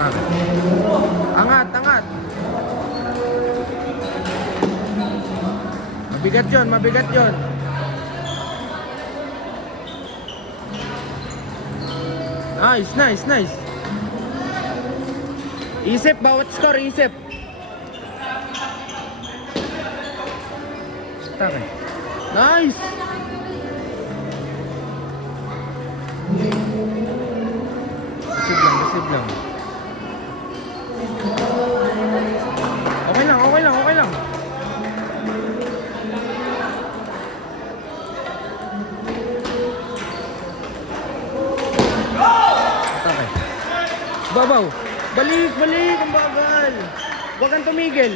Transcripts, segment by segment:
Ah. Angat, angat. Mabigat yun, mabigat yun. Nice, nice, nice. Isip, bawat score, isip. Take. Nice. Receive lang, receive lang. Okay lang, okay lang, okay lang. Take. Babaw. Balik, balik, ang bagal. Huwag kang tumigil.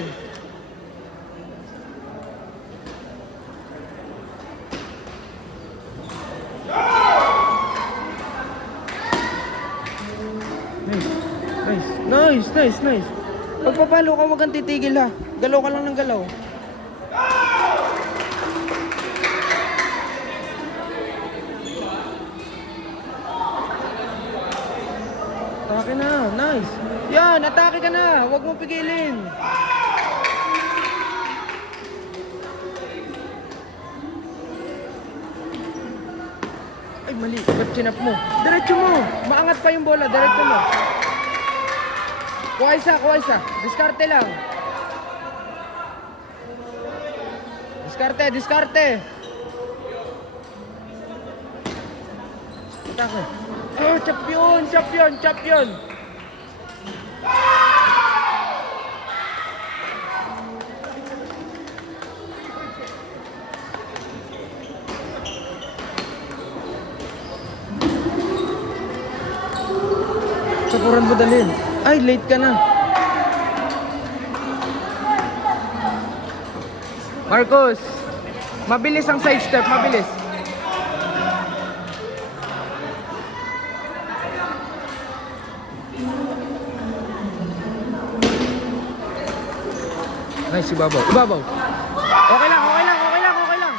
Nice, nice, nice, nice. Pagpapalo ka, huwag kang titigil ha. Galaw ka lang ng galaw. Atake na, nice. Yan, atake ka na. Huwag mong pigilin. Ay, mali. Ba't chinap mo? Diretso mo. Maangat pa yung bola. Diretso mo. Kuha isa, kuha isa. Diskarte lang. Diskarte, diskarte. Atake. Oh, champion, champion, champion. Sakuran mo dalhin. Ay, late ka na. Marcos, mabilis ang side step, mabilis. Nice, ibabaw. Ibabaw. Okay lang, okay lang, okay lang, okay lang.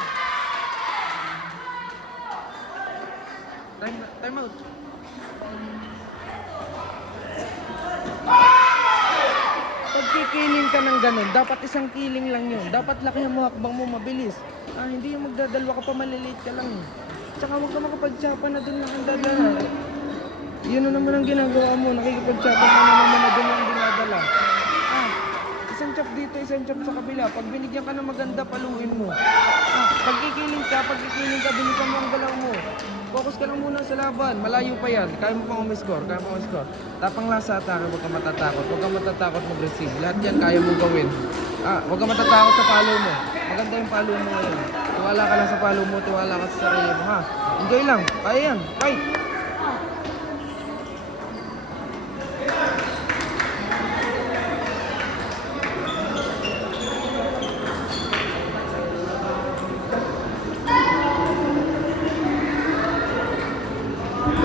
Time out. Pag kikiling ka ng ganun, dapat isang kiling lang yun. Dapat lakihan mo, hakbang mo, mabilis. Hindi yung magdadalwa ka pa, malilate ka lang. Tsaka huwag ka makapagtsapa na dun lang ang dadala. Yun na naman ang ginagawa mo, nakikipagtsapa mo na naman na dun lang dinadala. Isang chop dito, isang chop sa kabila. Pag binigyan ka ng maganda, paluin mo. Pag kikiling ka, bilisan mo ang galaw mo. Focus ka lang muna sa laban. Malayo pa yan. Kaya mo pang umiscore, kaya mo pang umiscore. Tapang lang sa atake, huwag ka matatakot. Huwag ka matatakot mag-receive. Lahat yan kaya mo gawin. Huwag ka matatakot sa palo mo. Maganda yung palo mo ngayon. Tiwala ka lang sa palo mo, tiwala ka sa sarili mo, ha? Enjoy lang. Kaya yan. Fight!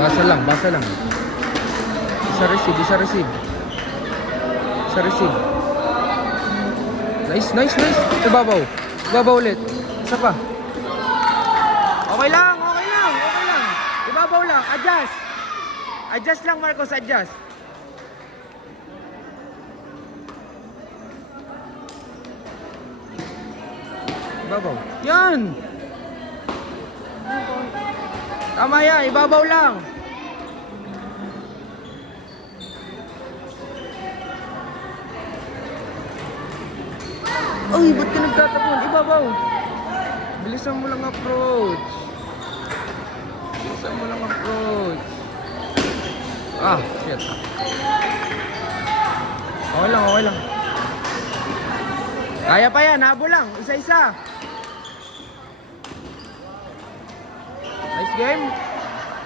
Basa lang, basa lang. Isa receive, isa receive. Isa receive. Nice, nice, nice. Ibabaw. Ibabaw ulit. Isa pa. Okay lang, okay lang, okay lang. Ibabaw lang, adjust. Adjust lang, Marcos, adjust. Ibabaw. Yan! Tama yan, ibabaw lang. Uy, ba't ka nagtatapon? Ibabaw. Bilisan mo lang approach. Bilisan mo lang approach. Shit. Okay lang, okay lang. Kaya pa yan, habol lang. Isa-isa. Nice game.